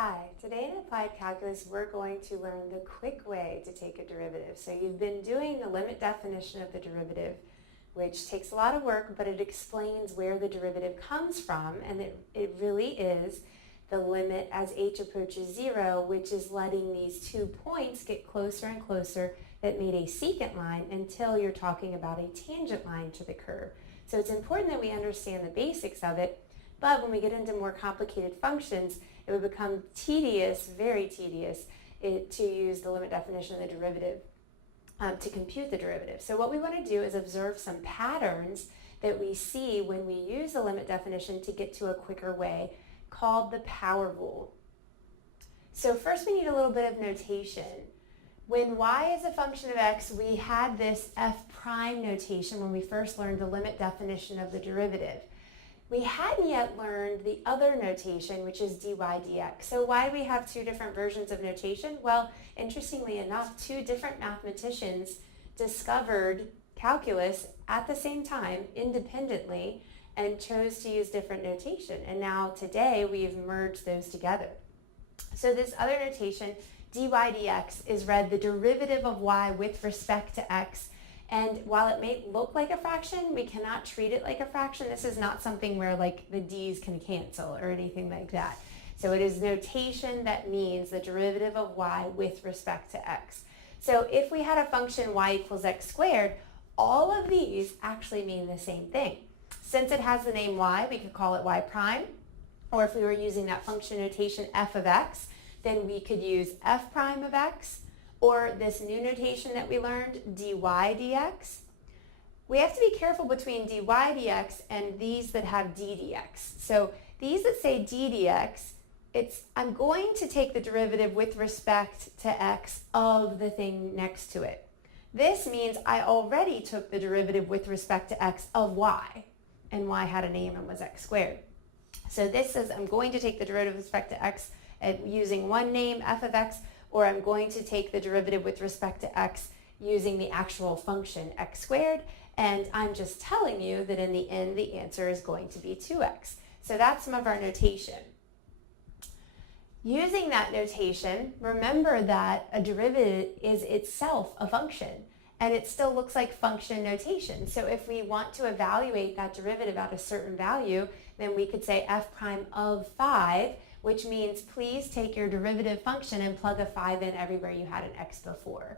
Hi, today in Applied Calculus we're going to learn the quick way to take a derivative. So you've been doing the limit definition of the derivative, which takes a lot of work, but it explains where the derivative comes from, and it really is the limit as h approaches 0, which is letting these 2 points get closer and closer that made a secant line until you're talking about a tangent line to the curve. So it's important that we understand the basics of it, but when we get into more complicated functions, it would become tedious, very tedious, to use the limit definition of the derivative to compute the derivative. So what we want to do is observe some patterns that we see when we use the limit definition to get to a quicker way, called the power rule. So first we need a little bit of notation. When y is a function of x, we had this f prime notation when we first learned the limit definition of the derivative. We hadn't yet learned the other notation, which is dy dx. So why do we have two different versions of notation? Well, interestingly enough, two different mathematicians discovered calculus at the same time, independently, and chose to use different notation. And now today we've merged those together. So this other notation, dy dx, is read the derivative of y with respect to x. And while it may look like a fraction, we cannot treat it like a fraction. This is not something where like the d's can cancel or anything like that. So it is notation that means the derivative of y with respect to x. So if we had a function y equals x squared, all of these actually mean the same thing. Since it has the name y, we could call it y prime. Or if we were using that function notation f of x, then we could use f prime of x, or this new notation that we learned, dy dx. We have to be careful between dy dx and these that have d dx. So these that say d dx, I'm going to take the derivative with respect to x of the thing next to it. This means I already took the derivative with respect to x of y, and y had a name and was x squared. So this says I'm going to take the derivative with respect to x using one name, f of x, or I'm going to take the derivative with respect to x using the actual function x squared, and I'm just telling you that in the end the answer is going to be 2x. So that's some of our notation. Using that notation, remember that a derivative is itself a function, and it still looks like function notation. So if we want to evaluate that derivative at a certain value, then we could say f prime of 5, which means please take your derivative function and plug a 5 in everywhere you had an x before.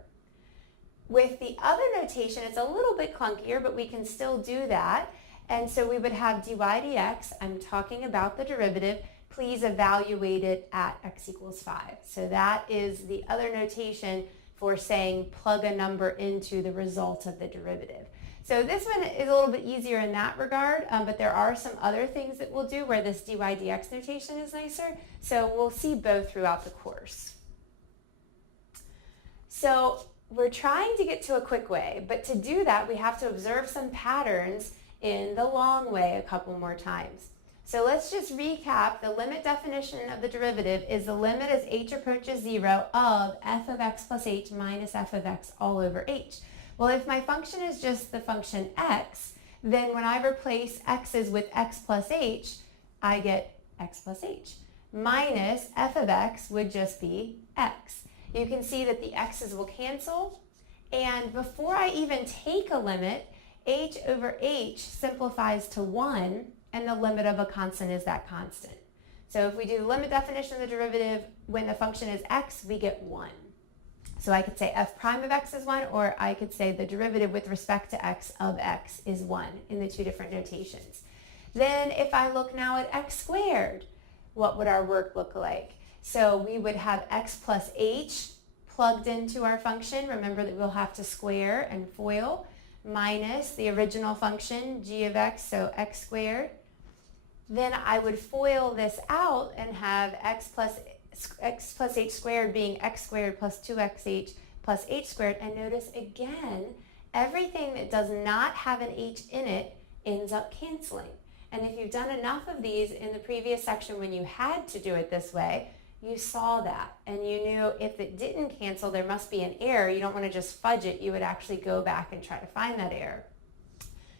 With the other notation, it's a little bit clunkier, but we can still do that. And so we would have dy dx, I'm talking about the derivative, please evaluate it at x equals 5. So that is the other notation for saying plug a number into the result of the derivative. So this one is a little bit easier in that regard, but there are some other things that we'll do where this dy dx notation is nicer. So we'll see both throughout the course. So we're trying to get to a quick way, but to do that we have to observe some patterns in the long way a couple more times. So let's just recap. The limit definition of the derivative is the limit as h approaches 0 of f of x plus h minus f of x all over h. Well, if my function is just the function x, then when I replace x's with x plus h, I get x plus h. Minus f of x would just be x. You can see that the x's will cancel, and before I even take a limit, h over h simplifies to 1, and the limit of a constant is that constant. So if we do the limit definition of the derivative, when the function is x, we get 1. So I could say f prime of x is 1, or I could say the derivative with respect to x of x is 1 in the two different notations. Then if I look now at x squared, what would our work look like? So we would have x plus h plugged into our function. Remember that we'll have to square and FOIL, minus the original function, g of x, so x squared. Then I would FOIL this out and have x plus h squared being x squared plus 2xh plus h squared. And notice again, everything that does not have an h in it ends up canceling. And if you've done enough of these in the previous section when you had to do it this way, you saw that and you knew if it didn't cancel, there must be an error. You don't want to just fudge it. You would actually go back and try to find that error.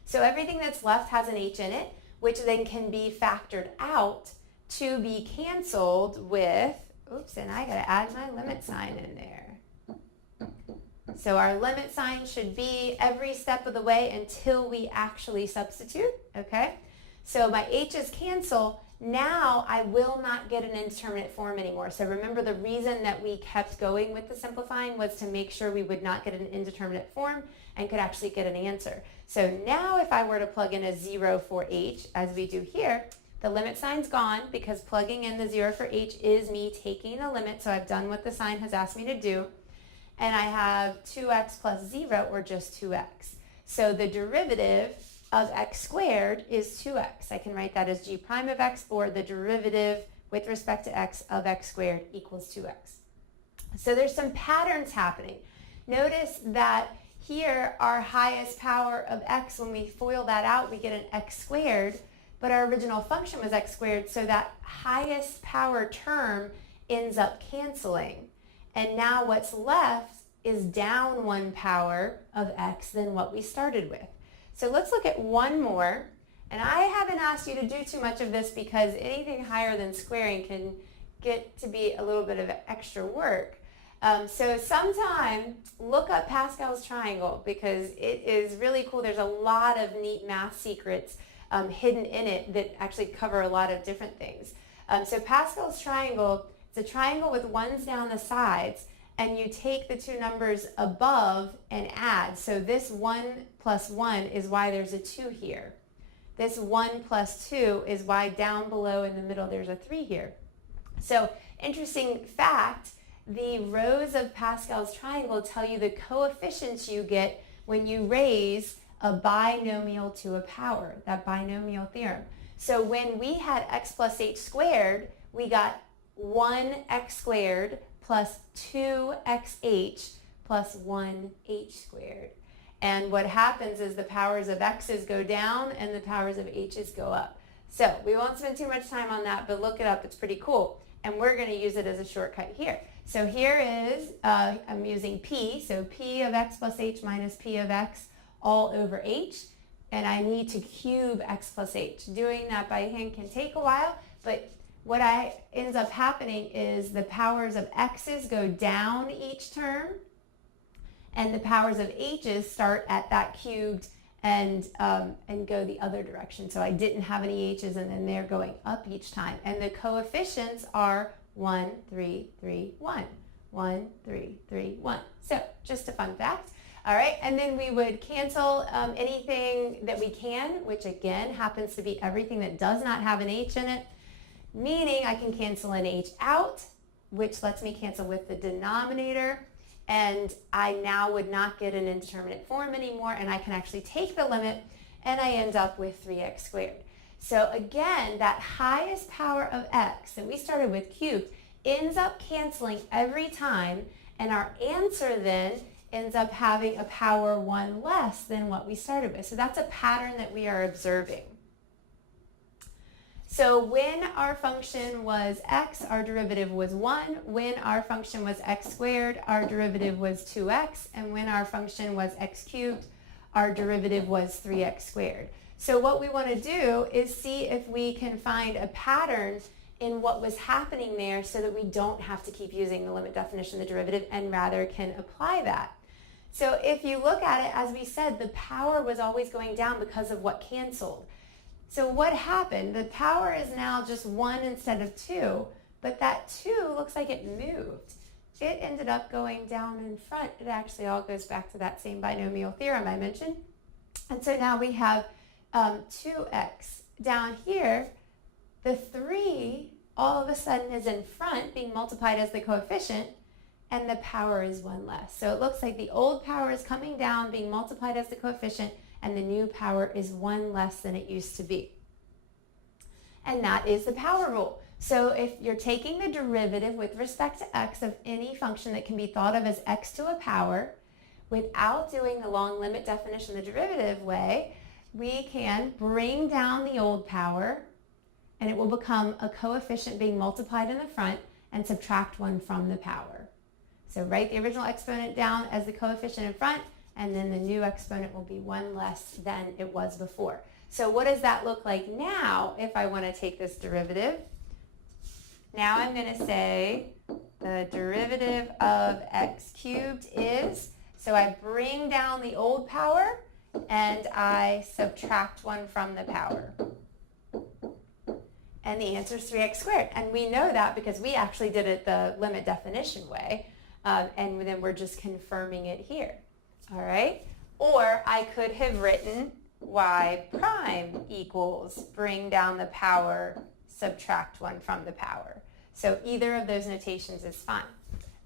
So everything that's left has an h in it, which then can be factored out to be canceled with Oops, and I gotta add my limit sign in there. So our limit sign should be every step of the way until we actually substitute, okay? So my h's cancel. Now I will not get an indeterminate form anymore. So remember, the reason that we kept going with the simplifying was to make sure we would not get an indeterminate form and could actually get an answer. So now if I were to plug in a 0 for h, as we do here, the limit sign's gone because plugging in the 0 for h is me taking the limit. So I've done what the sign has asked me to do. And I have 2x plus 0, or just 2x. So the derivative of x squared is 2x. I can write that as g prime of x, or the derivative with respect to x of x squared equals 2x. So there's some patterns happening. Notice that here our highest power of x, when we FOIL that out, we get an x squared, but our original function was x squared, so that highest power term ends up canceling. And now what's left is down 1 power of x than what we started with. So let's look at one more. And I haven't asked you to do too much of this because anything higher than squaring can get to be a little bit of extra work. So sometime look up Pascal's triangle because it is really cool. There's a lot of neat math secrets hidden in it that actually cover a lot of different things. So Pascal's triangle, it's a triangle with ones down the sides, and you take the two numbers above and add. So this 1 plus 1 is why there's a 2 here. This 1 plus 2 is why down below in the middle there's a 3 here. So interesting fact, the rows of Pascal's triangle tell you the coefficients you get when you raise a binomial to a power, that binomial theorem. So when we had x plus h squared, we got 1x squared plus 2xh plus 1h squared. And what happens is the powers of x's go down and the powers of h's go up. So we won't spend too much time on that, but look it up. It's pretty cool. And we're going to use it as a shortcut here. So here is, I'm using p, so p of x plus h minus p of x all over h. And I need to cube x plus h. Doing that by hand can take a while, but what ends up happening is the powers of x's go down each term, and the powers of h's start at that cubed and go the other direction. So I didn't have any h's, and then they're going up each time. And the coefficients are 1, 3, 3, 1. 1, 3, 3, 1. So just a fun fact. All right, and then we would cancel anything that we can, which again happens to be everything that does not have an h in it, meaning I can cancel an h out, which lets me cancel with the denominator, and I now would not get an indeterminate form anymore, and I can actually take the limit, and I end up with 3x squared. So again, that highest power of x that we started with cubed ends up canceling every time, and our answer then ends up having a power 1 less than what we started with. So that's a pattern that we are observing. So when our function was x, our derivative was 1. When our function was x squared, our derivative was 2x. And when our function was x cubed, our derivative was 3x squared. So what we want to do is see if we can find a pattern in what was happening there so that we don't have to keep using the limit definition of the derivative and rather can apply that. So if you look at it, as we said, the power was always going down because of what canceled. So what happened? The power is now just 1 instead of 2, but that 2 looks like it moved. It ended up going down in front. It actually all goes back to that same binomial theorem I mentioned. And so now we have 2x. Down here, the 3 all of a sudden is in front, being multiplied as the coefficient, and the power is 1 less. So it looks like the old power is coming down, being multiplied as the coefficient, and the new power is 1 less than it used to be. And that is the power rule. So if you're taking the derivative with respect to x of any function that can be thought of as x to a power, without doing the long limit definition the derivative way, we can bring down the old power, and it will become a coefficient being multiplied in the front, and subtract 1 from the power. So write the original exponent down as the coefficient in front, and then the new exponent will be 1 less than it was before. So what does that look like now if I want to take this derivative? now I'm going to say the derivative of x cubed is, so I bring down the old power and I subtract 1 from the power. And the answer is 3x squared. And we know that because we actually did it the limit definition way. And then we're just confirming it here. All right? Or I could have written y prime equals bring down the power, subtract 1 from the power. So either of those notations is fine.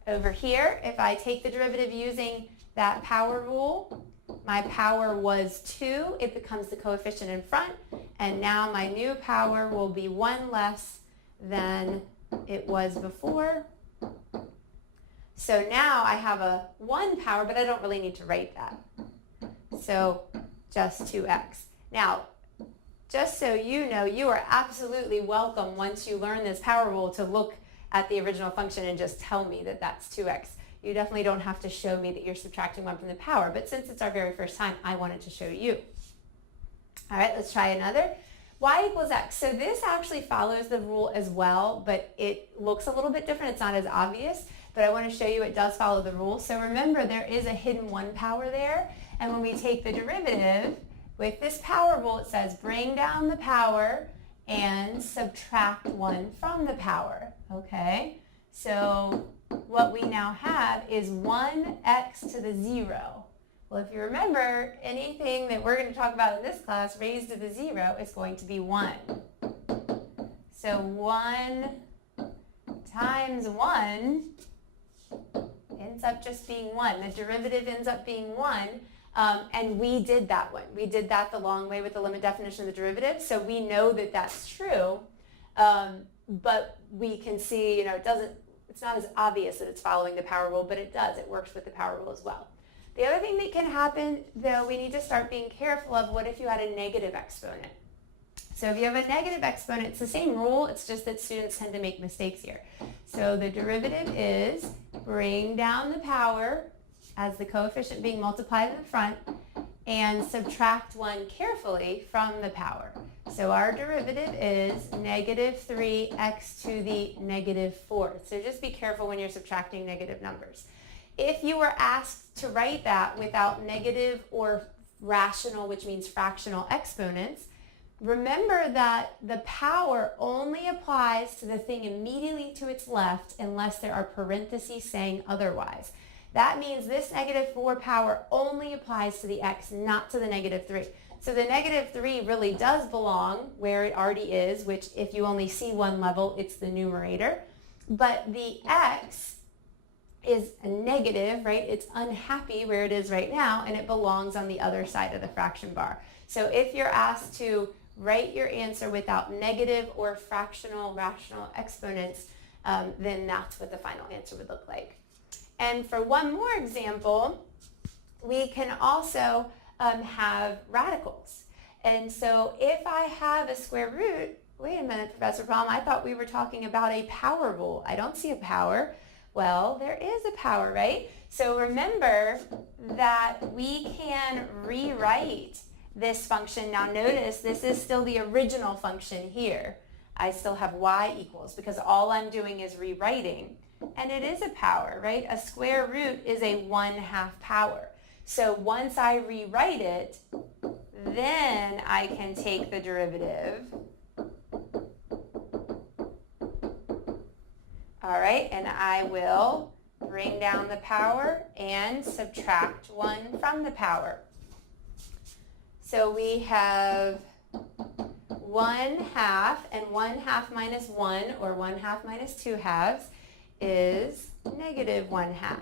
Over here, if I take the derivative using that power rule, my power was 2, it becomes the coefficient in front, and now my new power will be 1 less than it was before. So now I have a 1 power, but I don't really need to write that. So just 2x. Now, just so you know, you are absolutely welcome once you learn this power rule to look at the original function and just tell me that that's 2x. You definitely don't have to show me that you're subtracting 1 from the power, but since it's our very first time, I wanted to show you. All right, let's try another. Y equals x. So this actually follows the rule as well, but it looks a little bit different. It's not as obvious, but I want to show you it does follow the rule. So remember, there is a hidden 1 power there, and when we take the derivative, with this power rule, it says bring down the power and subtract 1 from the power, okay? So what we now have is 1x to the 0. Well, if you remember, anything that we're going to talk about in this class raised to the 0 is going to be 1. So 1 times 1 ends up just being 1. The derivative ends up being 1. And we did that one. We did that the long way with the limit definition of the derivative, so we know that that's true. But we can see, it's not as obvious that it's following the power rule, but it does. It works with the power rule as well. The other thing that can happen, though, we need to start being careful of what if you had a negative exponent. So if you have a negative exponent, it's the same rule, it's just that students tend to make mistakes here. So the derivative is bring down the power as the coefficient being multiplied in the front, and subtract 1 carefully from the power. So our derivative is negative 3x to the negative 4th. So just be careful when you're subtracting negative numbers. If you were asked to write that without negative or rational, which means fractional exponents, remember that the power only applies to the thing immediately to its left unless there are parentheses saying otherwise. That means this negative 4 power only applies to the x, not to the negative 3. So the negative 3 really does belong where it already is, which if you only see one level, it's the numerator. But the x is a negative, right? It's unhappy where it is right now, and it belongs on the other side of the fraction bar. So if you're asked to write your answer without negative or fractional rational exponents, then that's what the final answer would look like. And for one more example, we can also have radicals. And so if I have a square root, wait a minute, Professor Palm, I thought we were talking about a power rule. I don't see a power. Well, there is a power, right? So remember that we can rewrite this function. Now notice this is still the original function here. I still have y equals because all I'm doing is rewriting. And it is a power, right? A square root is a 1/2 power. So once I rewrite it, then I can take the derivative. All right, and I will bring down the power and subtract 1 from the power. So we have 1/2, and 1/2 minus 1, or 1/2 minus 2/2, is negative 1/2.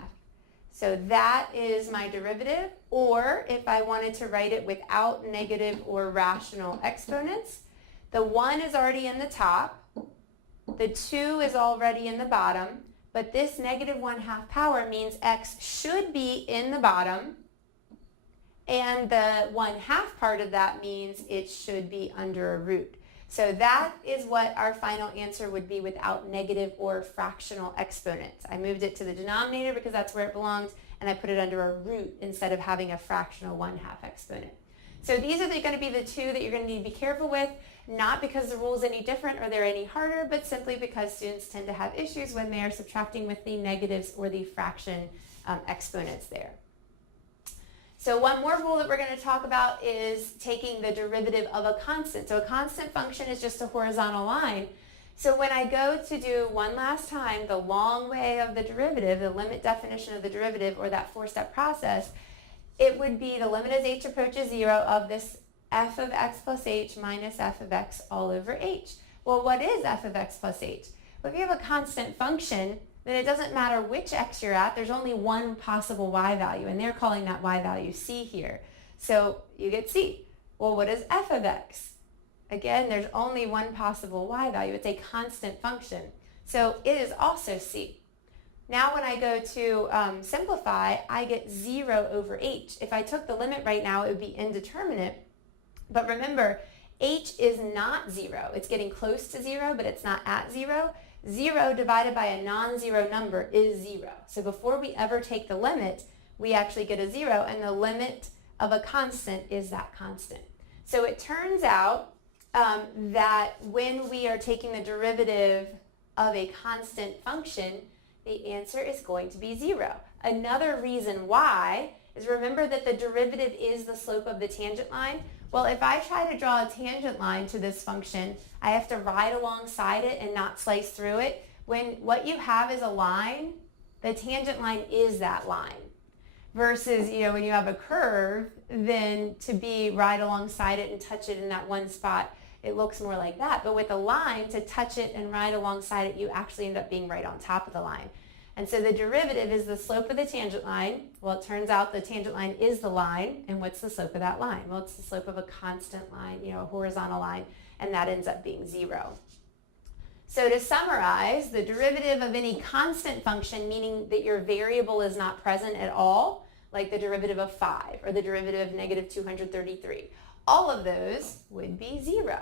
So that is my derivative, or if I wanted to write it without negative or rational exponents, the 1 is already in the top, the 2 is already in the bottom, but this negative 1/2 power means x should be in the bottom, and the 1/2 part of that means it should be under a root. So that is what our final answer would be without negative or fractional exponents. I moved it to the denominator because that's where it belongs, and I put it under a root instead of having a fractional 1/2 exponent. So these are going to be the two that you're going to need to be careful with. not because the rule is any different or they're any harder, but simply because students tend to have issues when they are subtracting with the negatives or the fraction exponents there. So one more rule that we're going to talk about is taking the derivative of a constant. So a constant function is just a horizontal line. So when I go to do one last time the long way of the derivative, the limit definition of the derivative, or that four-step process, it would be the limit as h approaches 0 of this f of x plus h minus f of x all over h. Well, what is f of x plus h? Well, if you have a constant function, then it doesn't matter which x you're at. There's only one possible y value, and they're calling that y value c here. So you get c. Well, what is f of x? Again, there's only one possible y value. It's a constant function. So it is also c. Now when I go to simplify, I get 0 over h. If I took the limit right now, it would be indeterminate. But remember, h is not 0. It's getting close to 0, but it's not at 0. 0 divided by a non-zero number is 0. So before we ever take the limit, we actually get a 0, and the limit of a constant is that constant. So it turns out that when we are taking the derivative of a constant function, the answer is going to be 0. Another reason why is, remember that the derivative is the slope of the tangent line. Well, if I try to draw a tangent line to this function, I have to ride alongside it and not slice through it. When what you have is a line, the tangent line is that line. Versus, when you have a curve, then to be right alongside it and touch it in that one spot, it looks more like that. But with a line, to touch it and ride alongside it, you actually end up being right on top of the line. And so the derivative is the slope of the tangent line. Well, it turns out the tangent line is the line. And what's the slope of that line? Well, it's the slope of a constant line, a horizontal line, and that ends up being 0. So to summarize, the derivative of any constant function, meaning that your variable is not present at all, like the derivative of 5 or the derivative of negative 233, all of those would be 0.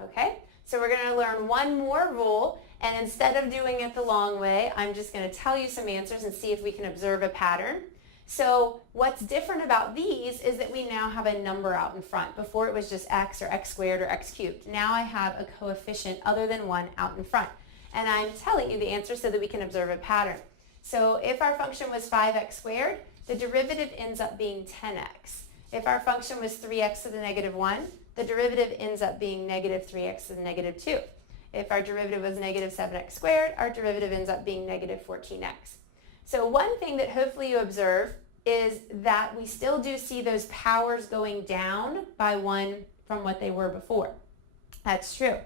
Okay? So we're going to learn one more rule, and instead of doing it the long way, I'm just going to tell you some answers and see if we can observe a pattern. So what's different about these is that we now have a number out in front. Before it was just x or x squared or x cubed. Now I have a coefficient other than 1 out in front. And I'm telling you the answer so that we can observe a pattern. So if our function was 5x squared, the derivative ends up being 10x. If our function was 3x to the negative 1, the derivative ends up being negative 3x to the negative 2. If our derivative was negative 7x squared, our derivative ends up being negative 14x. So one thing that hopefully you observe is that we still do see those powers going down by 1 from what they were before. That's true.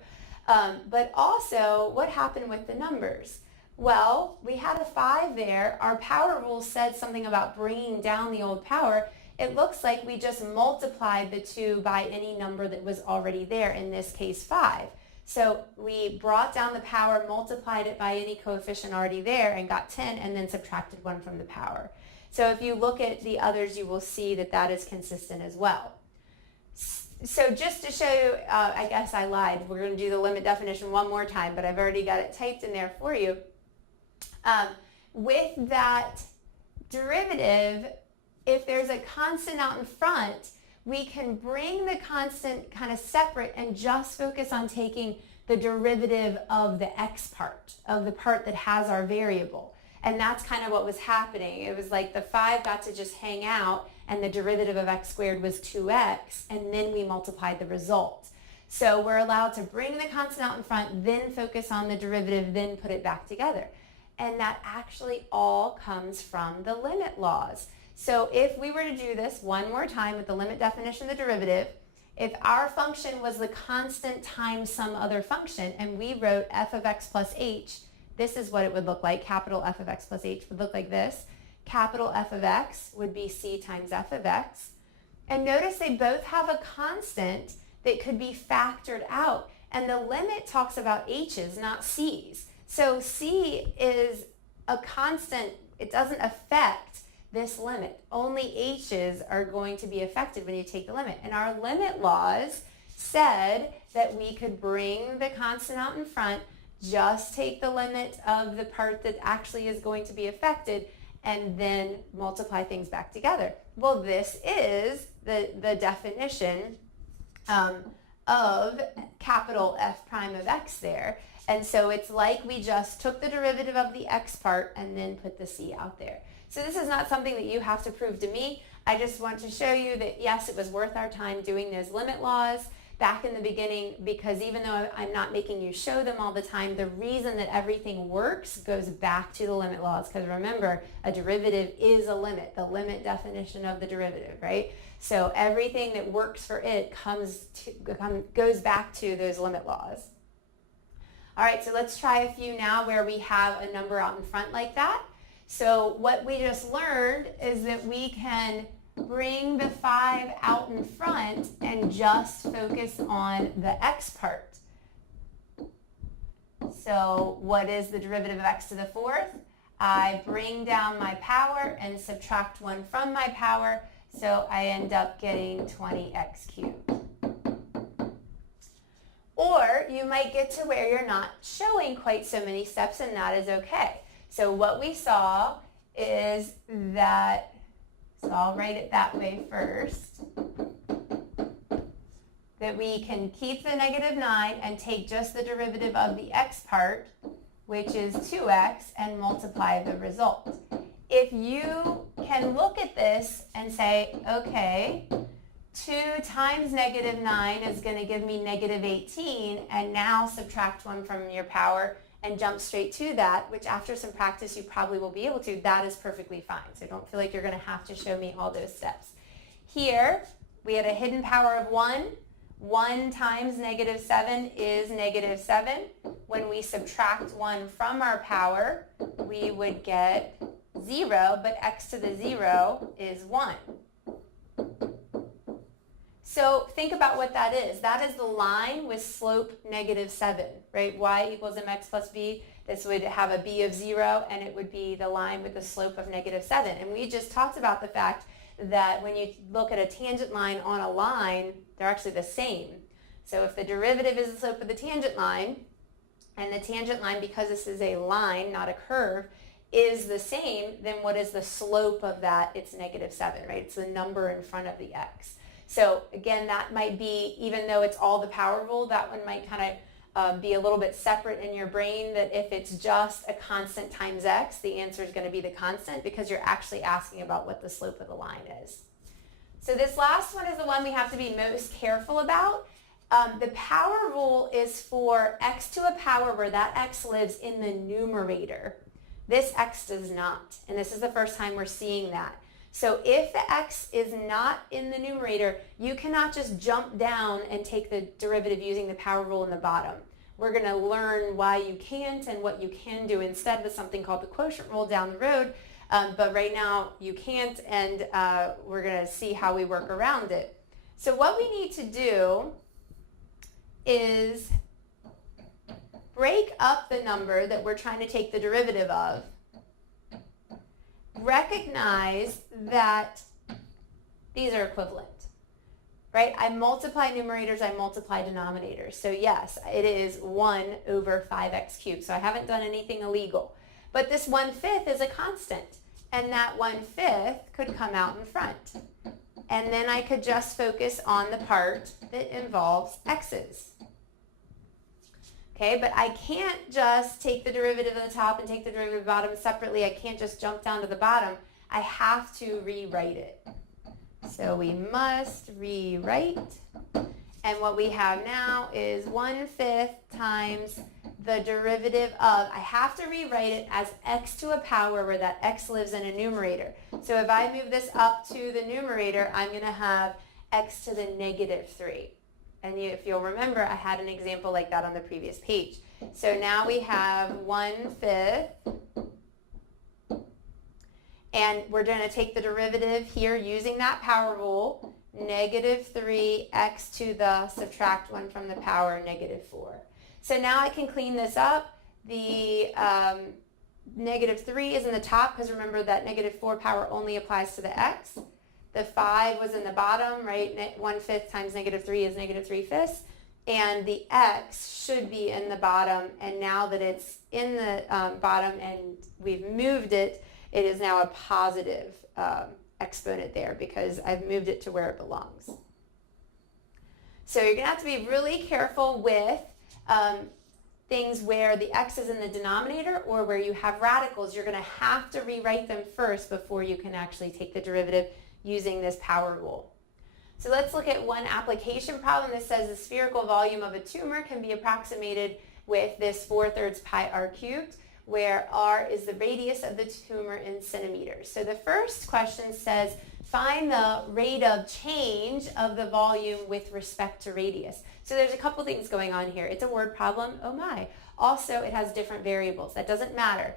But also, what happened with the numbers? Well, we had a 5 there. Our power rule said something about bringing down the old power. It looks like we just multiplied the 2 by any number that was already there, in this case 5. So we brought down the power, multiplied it by any coefficient already there, and got 10, and then subtracted 1 from the power. So if you look at the others, you will see that that is consistent as well. So just to show you, I guess I lied. We're going to do the limit definition one more time, but I've already got it typed in there for you. With that derivative, if there's a constant out in front, we can bring the constant kind of separate and just focus on taking the derivative of the x part, of the part that has our variable. And that's kind of what was happening. It was like the 5 got to just hang out, and the derivative of x squared was 2x, and then we multiplied the result. So we're allowed to bring the constant out in front, then focus on the derivative, then put it back together. And that actually all comes from the limit laws. So if we were to do this one more time with the limit definition of the derivative, if our function was the constant times some other function, and we wrote f of x plus h, this is what it would look like. Capital F of x plus h would look like this. Capital F of x would be c times f of x. And notice they both have a constant that could be factored out. And the limit talks about h's, not c's. So c is a constant. It doesn't affect this limit. Only h's are going to be affected when you take the limit. And our limit laws said that we could bring the constant out in front, just take the limit of the part that actually is going to be affected, and then multiply things back together. Well, this is the definition of of capital F prime of x there. And so it's like we just took the derivative of the x part and then put the c out there. So this is not something that you have to prove to me. I just want to show you that, yes, it was worth our time doing those limit laws back in the beginning, because even though I'm not making you show them all the time, the reason that everything works goes back to the limit laws. Because remember, a derivative is a limit, the limit definition of the derivative, right? So everything that works for it goes back to those limit laws. All right, so let's try a few now where we have a number out in front like that. So what we just learned is that we can bring the 5 out in front and just focus on the x part. So what is the derivative of x to the 4th? I bring down my power and subtract 1 from my power, so I end up getting 20x cubed. Or you might get to where you're not showing quite so many steps, and that is okay. So what we saw is that, so I'll write it that way first, that we can keep the negative 9 and take just the derivative of the x part, which is 2x, and multiply the result. If you can look at this and say, okay, 2 times negative 9 is going to give me negative 18, and now subtract 1 from your power and jump straight to that, which after some practice you probably will be able to, that is perfectly fine. So don't feel like you're going to have to show me all those steps. Here, we had a hidden power of 1. 1 times negative 7 is negative 7. When we subtract 1 from our power, we would get 0, but x to the 0 is 1. So think about what that is. That is the line with slope negative 7, right? Y equals mx plus b. This would have a b of 0, and it would be the line with the slope of negative 7. And we just talked about the fact that when you look at a tangent line on a line, they're actually the same. So if the derivative is the slope of the tangent line, and the tangent line, because this is a line, not a curve, is the same, then what is the slope of that? It's negative 7, right? It's the number in front of the x. So again, that might be, even though it's all the power rule, that one might kind of be a little bit separate in your brain, that if it's just a constant times x, the answer is going to be the constant, because you're actually asking about what the slope of the line is. So this last one is the one we have to be most careful about. The power rule is for x to a power where that x lives in the numerator. This x does not, and this is the first time we're seeing that. So if the x is not in the numerator, you cannot just jump down and take the derivative using the power rule in the bottom. We're going to learn why you can't and what you can do instead with something called the quotient rule down the road. But right now you can't, and we're going to see how we work around it. So what we need to do is break up the number that we're trying to take the derivative of. Recognize that these are equivalent, right? I multiply numerators, I multiply denominators. So yes, it is 1 over 5x cubed. So I haven't done anything illegal. But this 1/5 is a constant, and that 1/5 could come out in front. And then I could just focus on the part that involves x's. Okay, but I can't just take the derivative of the top and take the derivative of the bottom separately. I can't just jump down to the bottom. I have to rewrite it. So we must rewrite. And what we have now is 1/5 times the derivative of, I have to rewrite it as x to a power where that x lives in a numerator. So if I move this up to the numerator, I'm going to have x to the negative 3. And if you'll remember, I had an example like that on the previous page. So now we have 1/5, and we're going to take the derivative here using that power rule, negative 3x to the, subtract 1 from the power, negative 4. So now I can clean this up. The negative 3 is in the top, because remember that negative 4 power only applies to the x. The 5 was in the bottom, right? 1/5 times negative 3 is negative 3/5. And the x should be in the bottom. And now that it's in the bottom and we've moved it, it is now a positive exponent there because I've moved it to where it belongs. So you're going to have to be really careful with things where the x is in the denominator or where you have radicals. You're going to have to rewrite them first before you can actually take the derivative using this power rule. So let's look at one application problem that says the spherical volume of a tumor can be approximated with this 4/3 pi r cubed, where r is the radius of the tumor in centimeters. So the first question says, find the rate of change of the volume with respect to radius. So there's a couple things going on here. It's a word problem, oh my. Also, it has different variables. That doesn't matter.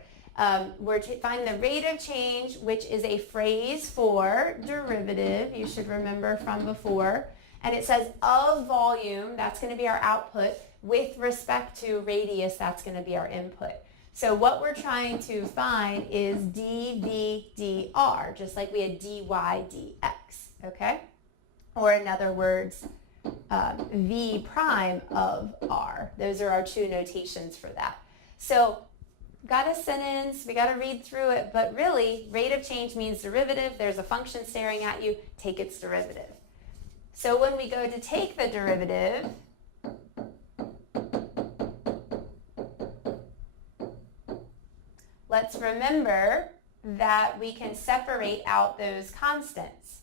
We're to find the rate of change, which is a phrase for derivative, you should remember from before. And it says of volume, that's going to be our output, with respect to radius, that's going to be our input. So what we're trying to find is dv dr, just like we had dy dx, okay? Or in other words, v prime of r. Those are our two notations for that. So got a sentence, we got to read through it, but really, rate of change means derivative. There's a function staring at you, take its derivative. So when we go to take the derivative, let's remember that we can separate out those constants.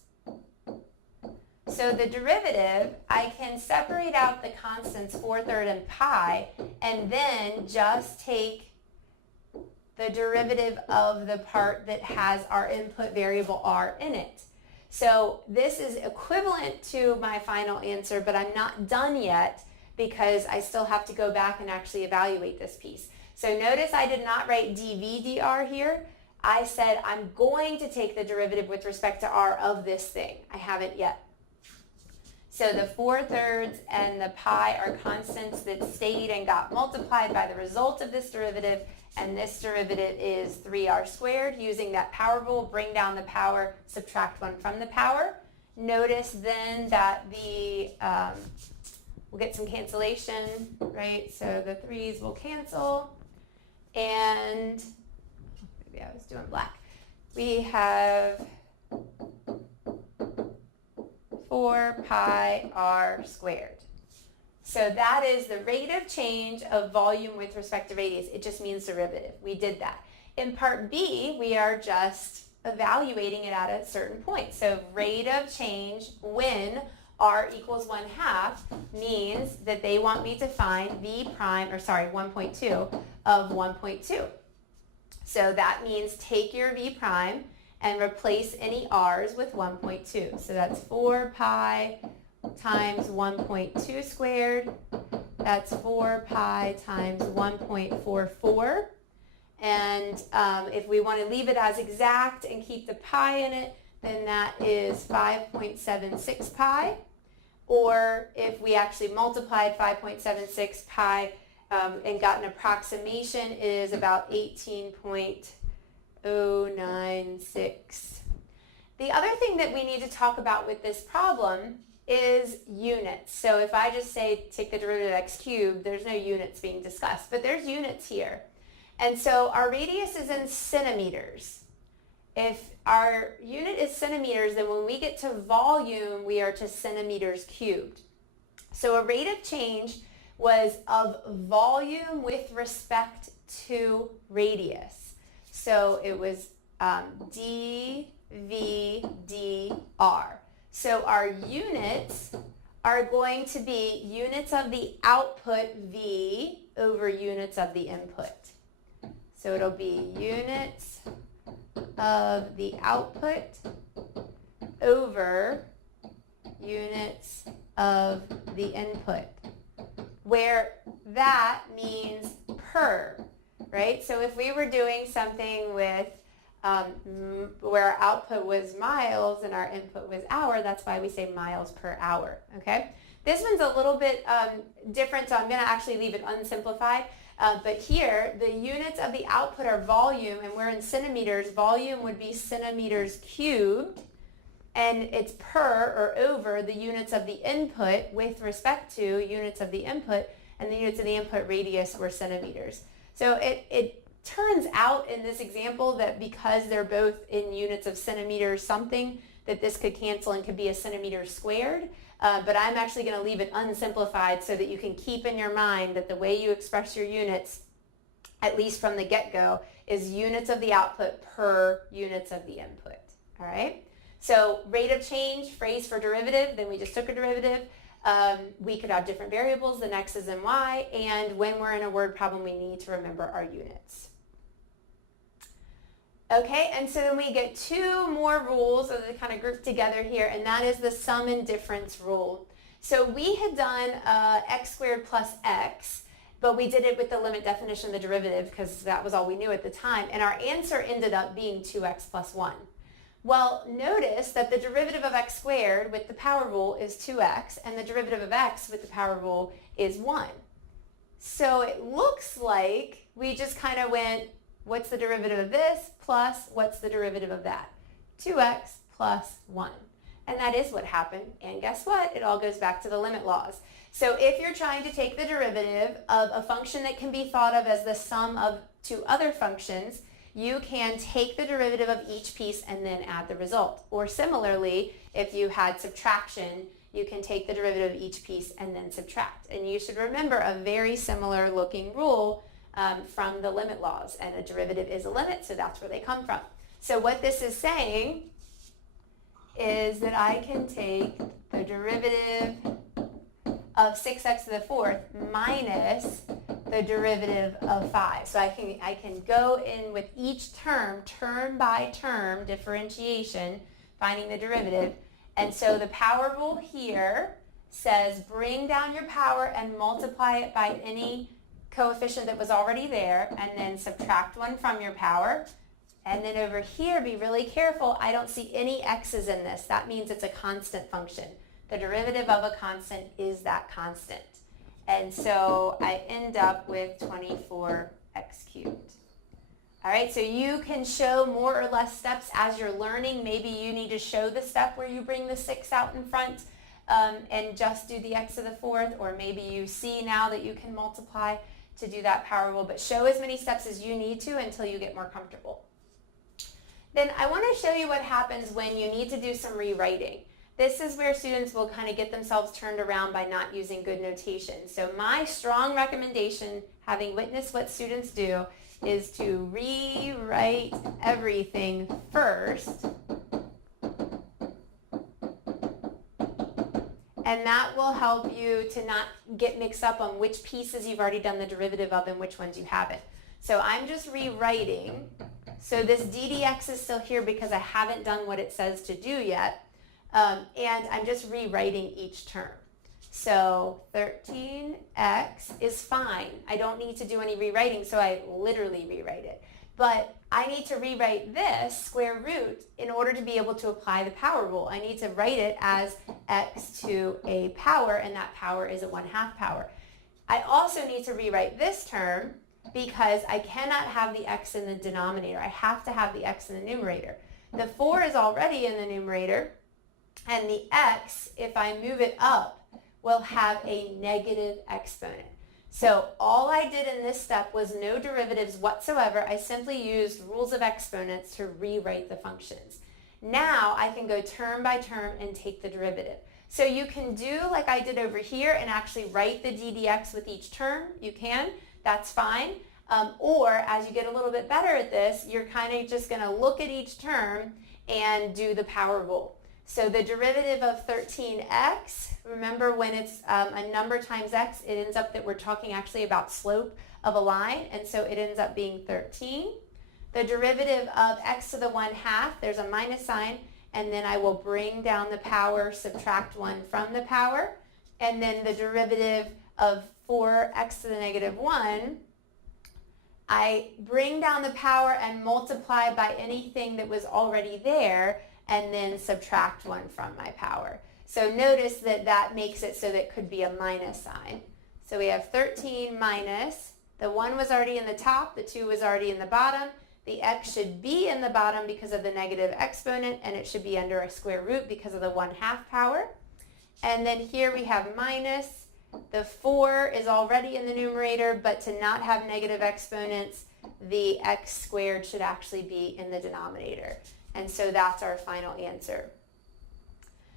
So the derivative, I can separate out the constants 4/3 and pi, and then just take the derivative of the part that has our input variable r in it. So this is equivalent to my final answer, but I'm not done yet because I still have to go back and actually evaluate this piece. So notice I did not write dv dr here. I said I'm going to take the derivative with respect to r of this thing. I haven't yet. So the 4/3 and the pi are constants that stayed and got multiplied by the result of this derivative, and this derivative is 3r squared. Using that power rule, bring down the power, subtract 1 from the power. Notice then that we'll get some cancellation, right? So the 3's will cancel, and maybe I was doing black. We have 4 pi r squared. So that is the rate of change of volume with respect to radius. It just means derivative. We did that. In part B, we are just evaluating it at a certain point. So rate of change when r equals 1/2 means that they want me to find v prime, 1.2 of 1.2. So that means take your v prime and replace any r's with 1.2. So that's 4 pi times 1.2 squared. That's 4 pi times 1.44. And if we want to leave it as exact and keep the pi in it, then that is 5.76 pi. Or if we actually multiplied 5.76 pi and got an approximation, it is about 18.096. The other thing that we need to talk about with this problem is units. So if I just say take the derivative of x cubed, there's no units being discussed, but there's units here. And so our radius is in centimeters. If our unit is centimeters, then when we get to volume, we are to centimeters cubed. So a rate of change was of volume with respect to radius. So it was dv dr. So our units are going to be units of the output v over units of the input. So it'll be units of the output over units of the input, where that means per, right? So if we were doing something with where our output was miles and our input was hour, that's why we say miles per hour, okay? This one's a little bit different, so I'm going to actually leave it unsimplified. But here, the units of the output are volume, and we're in centimeters. Volume would be centimeters cubed, and it's per or over the units of the input with respect to units of the input, and the units of the input radius were centimeters. So it turns out in this example that because they're both in units of centimeters something, that this could cancel and could be a centimeter squared. but I'm actually going to leave it unsimplified so that you can keep in your mind that the way you express your units, at least from the get-go, is units of the output per units of the input. All right? So rate of change, phrase for derivative, then we just took a derivative. We could have different variables than x's and y, and when we're in a word problem, we need to remember our units. Okay, and so then we get two more rules that are kind of grouped together here, and that is the sum and difference rule. So we had done x squared plus x, but we did it with the limit definition of the derivative because that was all we knew at the time, and our answer ended up being 2x plus 1. Well, notice that the derivative of x squared with the power rule is 2x, and the derivative of x with the power rule is 1. So it looks like we just kind of went, what's the derivative of this plus what's the derivative of that? 2x plus 1. And that is what happened. And guess what? It all goes back to the limit laws. So if you're trying to take the derivative of a function that can be thought of as the sum of two other functions, you can take the derivative of each piece and then add the result. Or similarly, if you had subtraction, you can take the derivative of each piece and then subtract. And you should remember a very similar looking rule from the limit laws. And a derivative is a limit, so that's where they come from. So what this is saying is that I can take the derivative of 6x to the fourth minus the derivative of 5. So I can go in with each term by term differentiation, finding the derivative. And so the power rule here says bring down your power and multiply it by any coefficient that was already there, and then subtract 1 from your power. And then over here, be really careful, I don't see any x's in this. That means it's a constant function. The derivative of a constant is that constant. And so I end up with 24x cubed. All right, so you can show more or less steps as you're learning. Maybe you need to show the step where you bring the 6 out in front and just do the x to the fourth, or maybe you see now that you can multiply to do that power rule, but show as many steps as you need to until you get more comfortable. Then I want to show you what happens when you need to do some rewriting. This is where students will kind of get themselves turned around by not using good notation. So my strong recommendation, having witnessed what students do, is to rewrite everything first. And that will help you to not get mixed up on which pieces you've already done the derivative of and which ones you haven't. So I'm just rewriting. So this d dx is still here because I haven't done what it says to do yet. And I'm just rewriting each term. So 13x is fine. I don't need to do any rewriting, so I literally rewrite it. But I need to rewrite this square root in order to be able to apply the power rule. I need to write it as x to a power, and that power is a 1/2 power. I also need to rewrite this term because I cannot have the x in the denominator. I have to have the x in the numerator. The 4 is already in the numerator, and the x, if I move it up, will have a negative exponent. So all I did in this step was no derivatives whatsoever. I simply used rules of exponents to rewrite the functions. Now I can go term by term and take the derivative. So you can do like I did over here and actually write the d dx with each term. You can. That's fine. Or as you get a little bit better at this, you're kind of just going to look at each term and do the power rule. So the derivative of 13x, remember when it's a number times x, it ends up that we're talking actually about slope of a line, and so it ends up being 13. The derivative of x to the 1/2, there's a minus sign, and then I will bring down the power, subtract 1 from the power, and then the derivative of 4x to the negative 1, I bring down the power and multiply by anything that was already there, and then subtract 1 from my power. So notice that that makes it so that it could be a minus sign. So we have 13 minus, the 1 was already in the top, the 2 was already in the bottom, the x should be in the bottom because of the negative exponent, and it should be under a square root because of the 1/2 power. And then here we have minus, the 4 is already in the numerator, but to not have negative exponents, the x squared should actually be in the denominator. And so that's our final answer.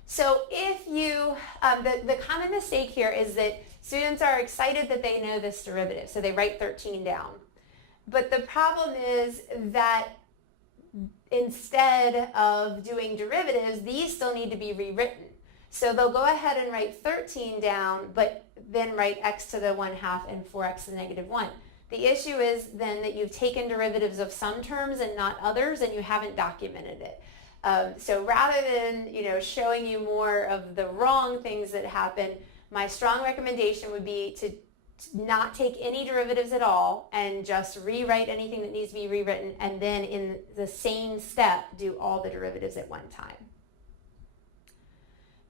So if you, the common mistake here is that students are excited that they know this derivative, so they write 13 down. But the problem is that instead of doing derivatives, these still need to be rewritten. So they'll go ahead and write 13 down, but then write x to the 1/2 and 4x to the -1. The issue is then that you've taken derivatives of some terms and not others, and you haven't documented it. So rather than showing you more of the wrong things that happen, my strong recommendation would be to not take any derivatives at all and just rewrite anything that needs to be rewritten, and then in the same step do all the derivatives at one time.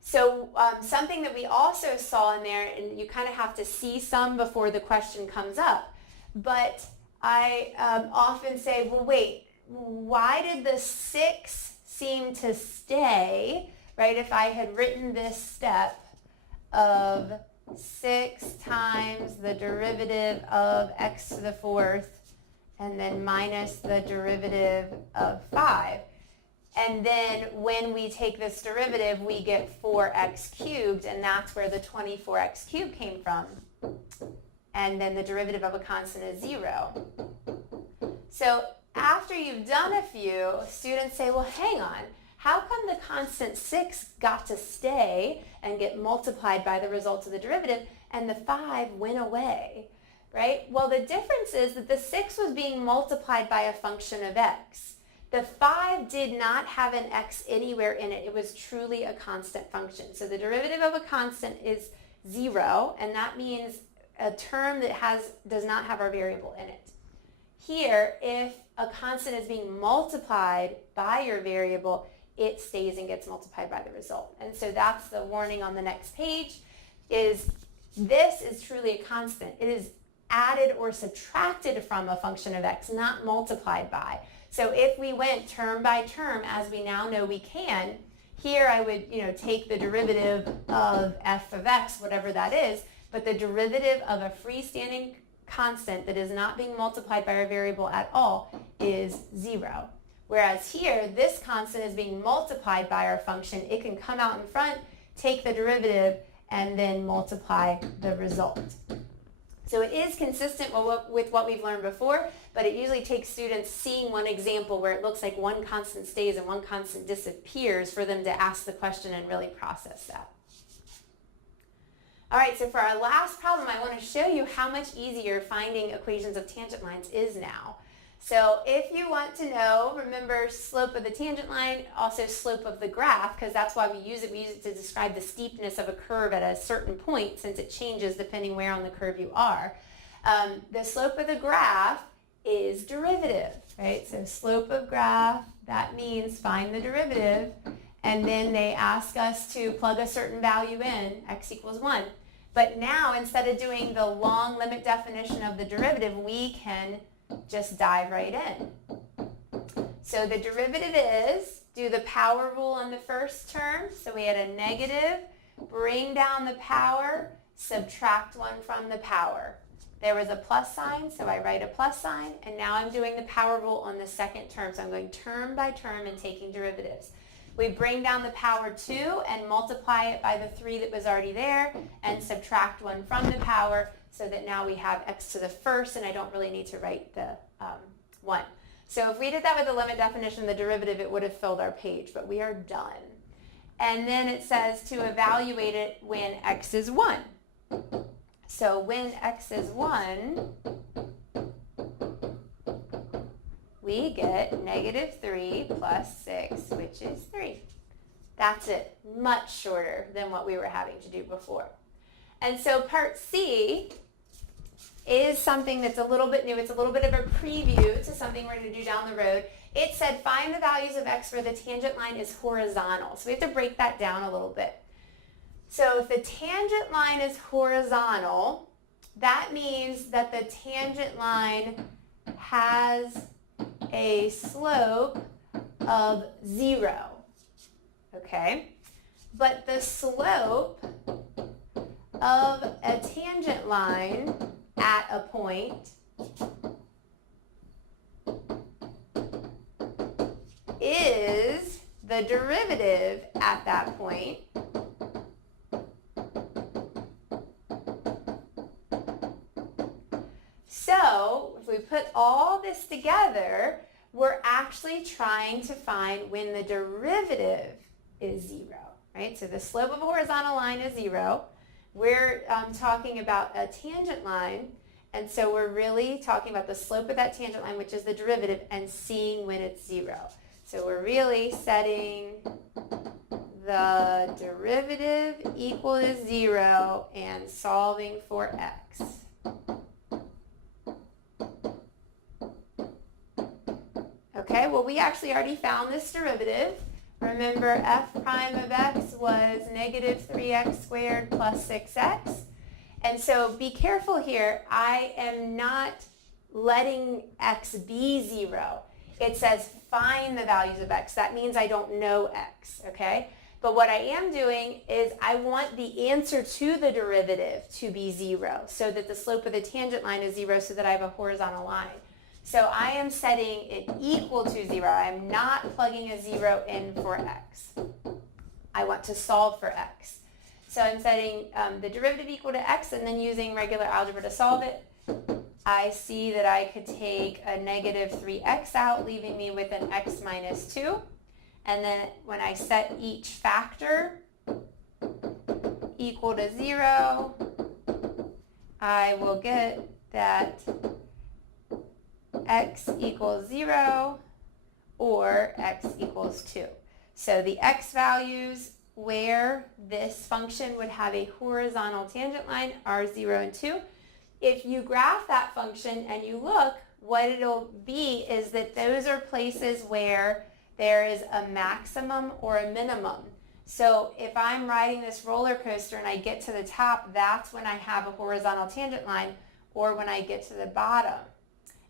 So something that we also saw in there, and you kind of have to see some before the question comes up, but I often say, well, wait, why did the 6 seem to stay, right? If I had written this step of 6 times the derivative of x to the 4th and then minus the derivative of 5. And then when we take this derivative, we get 4x cubed, and that's where the 24x cubed came from. And then the derivative of a constant is 0. So after you've done a few, students say, well, hang on, how come the constant 6 got to stay and get multiplied by the result of the derivative, and the 5 went away, right? Well, the difference is that the 6 was being multiplied by a function of x. The 5 did not have an x anywhere in it. It was truly a constant function. So the derivative of a constant is 0, and that means a term that does not have our variable in it. Here, if a constant is being multiplied by your variable, it stays and gets multiplied by the result. And so that's the warning on the next page, is this is truly a constant. It is added or subtracted from a function of x, not multiplied by. So if we went term by term, as we now know we can, here I would take the derivative of f of x, whatever that is, but the derivative of a freestanding constant that is not being multiplied by our variable at all is 0. Whereas here, this constant is being multiplied by our function. It can come out in front, take the derivative, and then multiply the result. So it is consistent with what we've learned before, but it usually takes students seeing one example where it looks like one constant stays and one constant disappears for them to ask the question and really process that. All right, so for our last problem, I want to show you how much easier finding equations of tangent lines is now. So if you want to know, remember slope of the tangent line, also slope of the graph, because that's why we use it. We use it to describe the steepness of a curve at a certain point, since it changes depending where on the curve you are. The slope of the graph is derivative, right? So slope of graph, that means find the derivative, and then they ask us to plug a certain value in, x equals 1. But now, instead of doing the long limit definition of the derivative, we can just dive right in. So the derivative is, do the power rule on the first term. So we had a negative, bring down the power, subtract 1 from the power. There was a plus sign, so I write a plus sign, and now I'm doing the power rule on the second term. So I'm going term by term and taking derivatives. We bring down the power 2 and multiply it by the 3 that was already there, and subtract 1 from the power, so that now we have x to the first, and I don't really need to write the 1. So if we did that with the limit definition of the derivative, it would have filled our page, but we are done. And then it says to evaluate it when x is 1. So when x is 1, we get negative 3 plus 6, which is 3. That's it. Much shorter than what we were having to do before. And so part C is something that's a little bit new. It's a little bit of a preview to something we're going to do down the road. It said find the values of x where the tangent line is horizontal. So we have to break that down a little bit. So if the tangent line is horizontal, that means that the tangent line has a slope of 0. Okay? But the slope of a tangent line at a point is the derivative at that point. So if we put all this together, we're actually trying to find when the derivative is 0, right? So the slope of a horizontal line is 0. We're talking about a tangent line, and so we're really talking about the slope of that tangent line, which is the derivative, and seeing when it's 0. So we're really setting the derivative equal to 0 and solving for x. Okay, well, we actually already found this derivative. Remember, f prime of x was negative 3x squared plus 6x. And so be careful here. I am not letting x be 0. It says find the values of x. That means I don't know x, okay? But what I am doing is I want the answer to the derivative to be 0 so that the slope of the tangent line is 0 so that I have a horizontal line. So I am setting it equal to 0. I am not plugging a 0 in for x. I want to solve for x. So I'm setting the derivative equal to x and then using regular algebra to solve it. I see that I could take a negative 3x out, leaving me with an x minus 2. And then when I set each factor equal to 0, I will get that x equals 0 or x equals 2. So the x values where this function would have a horizontal tangent line are 0 and 2. If you graph that function and you look, what it'll be is that those are places where there is a maximum or a minimum. So if I'm riding this roller coaster and I get to the top, that's when I have a horizontal tangent line, or when I get to the bottom.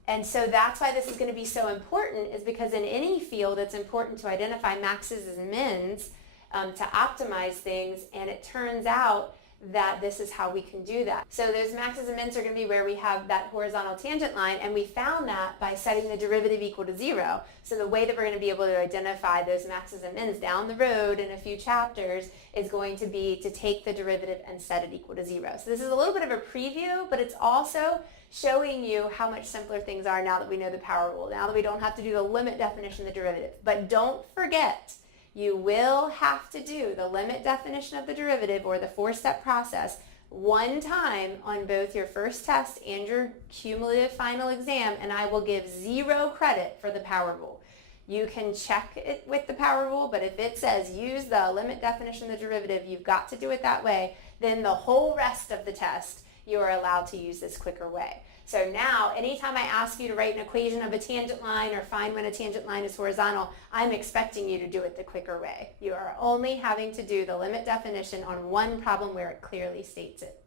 And so that's why this is going to be so important, is because in any field it's important to identify maxes and mins to optimize things, and it turns out that this is how we can do that. So those maxes and mins are going to be where we have that horizontal tangent line, and we found that by setting the derivative equal to 0. So the way that we're going to be able to identify those maxes and mins down the road in a few chapters is going to be to take the derivative and set it equal to 0. So this is a little bit of a preview, but it's also showing you how much simpler things are now that we know the power rule, now that we don't have to do the limit definition of the derivative. But don't forget, you will have to do the limit definition of the derivative, or the 4-step process, one time on both your first test and your cumulative final exam, and I will give 0 credit for the power rule. You can check it with the power rule, but if it says use the limit definition of the derivative, you've got to do it that way. Then the whole rest of the test, you are allowed to use this quicker way. So now, anytime I ask you to write an equation of a tangent line or find when a tangent line is horizontal, I'm expecting you to do it the quicker way. You are only having to do the limit definition on one problem where it clearly states it.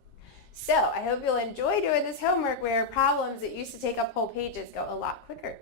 So I hope you'll enjoy doing this homework where problems that used to take up whole pages go a lot quicker.